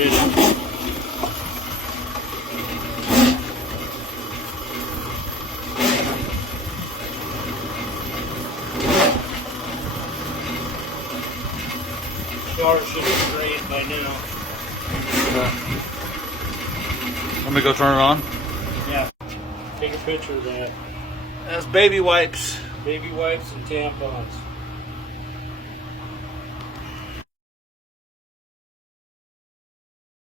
ready. Shower should be drained by now. Let me go turn it on. Yeah. Take a picture of that. That's baby wipes. Baby wipes and tampons.